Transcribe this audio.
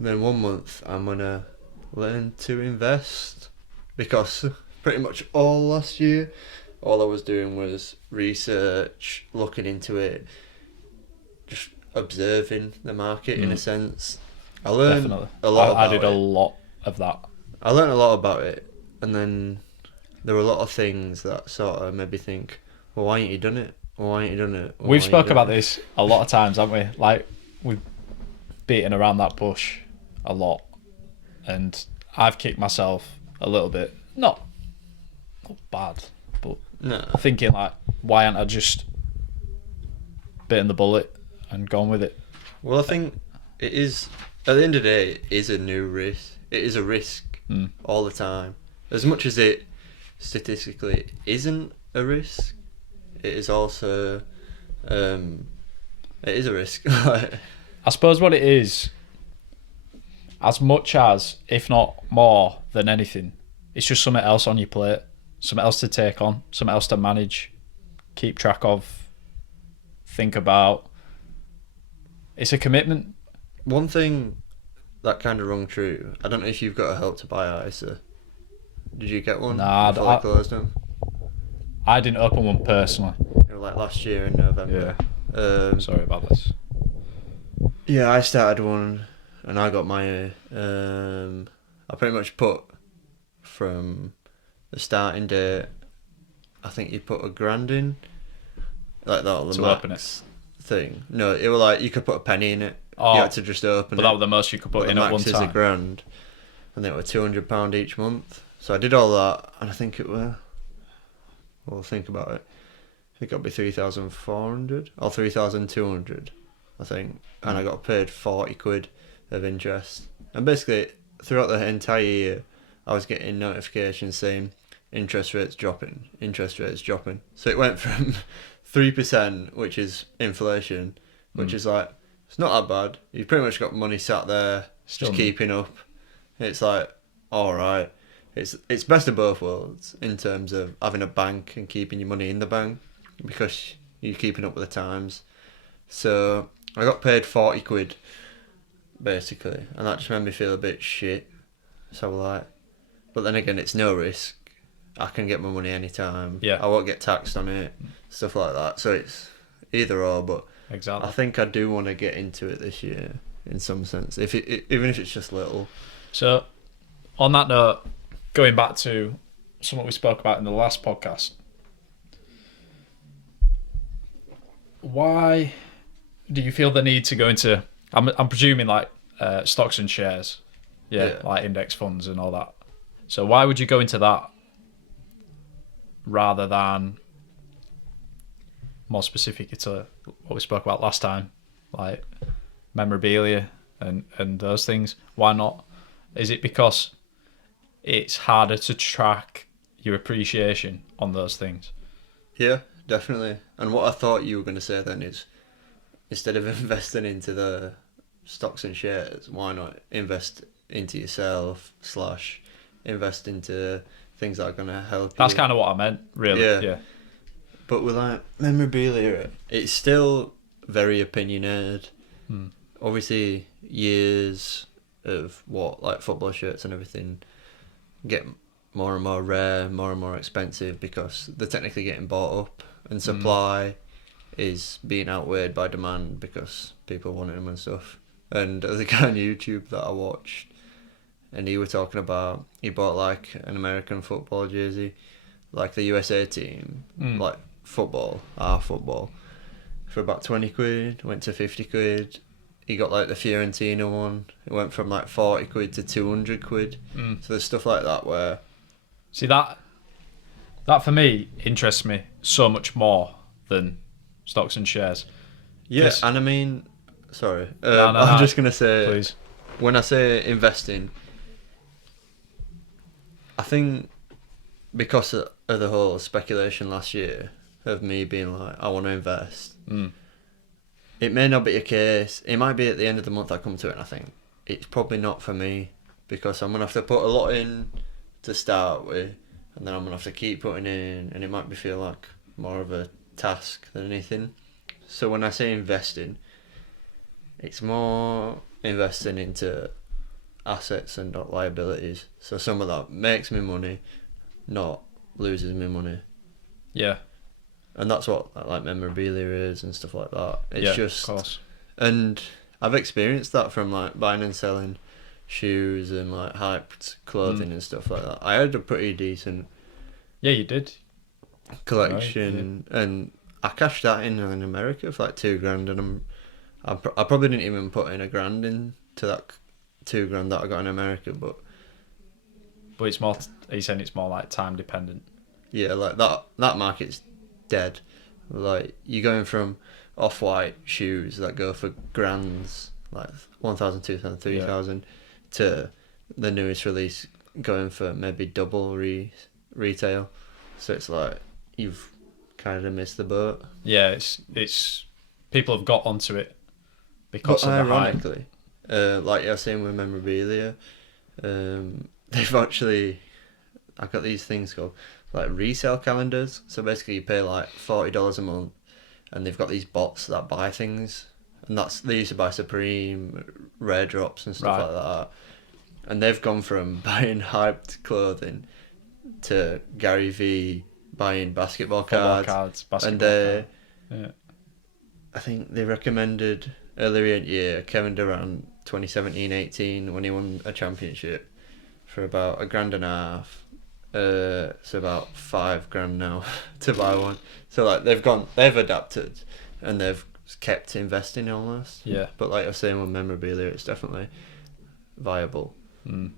And then 1 month I'm gonna learn to invest, because pretty much all last year, all I was doing was research, looking into it, just observing the market in a sense. I learned Definitely. a lot about I did it. a lot of that. I learned a lot about it, and then there were a lot of things that sort of made me think, well, why ain't you done it? Well, why ain't you done it? Well, We've why ain't you spoke done about it? this a lot of times, haven't we? Like, we've beaten around that bush a lot, and I've kicked myself a little bit. Not bad, but No. thinking like, why aren't I just bitten the bullet and gone with it? Well, I think it is, at the end of the day, it is a new risk. It is a risk all the time. As much as it statistically isn't a risk, it is also, it is a risk. I suppose what it is, as much as, if not more than anything, it's just something else on your plate, something else to take on, something else to manage, keep track of, think about. It's a commitment. One thing that kind of rung true, I don't know if you've got a Help to Buy ISA. Did you get one Nah, before they closed them? I didn't open one personally. Like last year in November. Sorry about this. Yeah, I started one, and I got my. I pretty much put from the starting date. I think you put $1,000 in, like that. The To max open it. thing. No, it was like you could put a penny in it. Oh, you had to just open but it. that was the most you could put But in the at one max is time. $1,000, and it was £200 each month. So I did all that, and I think it were. Well, think about it. I think it'll be 3,400 or 3,200, I think, and I got paid 40 quid of interest. And basically, throughout the entire year, I was getting notifications saying interest rates dropping, interest rates dropping. So it went from 3%, which is inflation, which is like, it's not that bad. You've pretty much got money sat there, just keeping up. It's like, all right. It's best of both worlds in terms of having a bank and keeping your money in the bank, because you're keeping up with the times. So I got paid 40 quid, basically, and that just made me feel a bit shit. So like, but then again, it's no risk. I can get my money anytime. Yeah. I won't get taxed on it, stuff like that. So it's either or, but Exactly. I think I do want to get into it this year in some sense, even if it's just little. So, on that note, going back to something we spoke about in the last podcast, why do you feel the need to go into? I'm presuming like stocks and shares, Yeah. like index funds and all that. So why would you go into that rather than more specific to what we spoke about last time, like memorabilia and those things? Why not? Is it because it's harder to track your appreciation on those things? Yeah, definitely. And what I thought you were going to say then is, instead of investing into the stocks and shares, why not invest into yourself / invest into things that are going to help That's you? kind of what I meant, really. Yeah. But with like memorabilia, it's still very opinionated. Obviously, years of like football shirts and everything get more and more rare, more and more expensive, because they're technically getting bought up, and supply is being outweighed by demand because people want them and stuff. And there's a guy on YouTube that I watched, and he was talking about, he bought like an American football jersey, like the USA team, like our football, for about 20 quid, went to 50 quid. He got like the Fiorentina one, it went from like 40 quid to 200 quid. So there's stuff like that where... See, that for me interests me so much more than stocks and shares. Yeah, and I mean, sorry, No, I'm just going to say, please. When I say investing, I think because of the whole speculation last year of me being like, I want to invest, it may not be a case. It might be at the end of the month I come to it and I think, it's probably not for me, because I'm going to have to put a lot in to start with, and then I'm going to have to keep putting in, and it might be feel like more of a task than anything. So when I say investing, it's more investing into assets and not liabilities. So some of that makes me money, not loses me money. Yeah. And that's what like memorabilia is and stuff like that. It's Yeah, just, of course. and I've experienced that from like buying and selling shoes and like hyped clothing and stuff like that. I had a pretty decent Yeah, you did. collection, and I cashed that in America for like $2,000, and I probably didn't even put in $1,000 into that $2,000 that I got in America, but it's more. He's saying it's more like time dependent. yeah, like that market's dead. Like you're going from off-white shoes that go for grands, like 1,000, 2,000, 3,000, to the newest release going for maybe double retail. So it's like you've kind of missed the boat. Yeah, it's people have got onto it because But of the hype. ironically, like you're saying with memorabilia, they've actually, I got these things called like resale calendars. So basically, you pay like $40 a month, and they've got these bots that buy things, and they used to buy Supreme, Rare Drops, and stuff like that. And they've gone from buying hyped clothing to Gary V buying basketball cards. Basketball and I think they recommended earlier in the year Kevin Durant 2017-18 when he won a championship for about $1,500. It's about $5,000 now to buy one. So like they've adapted and they've kept investing almost. Yeah. But like I was saying with memorabilia, it's definitely viable. Mm.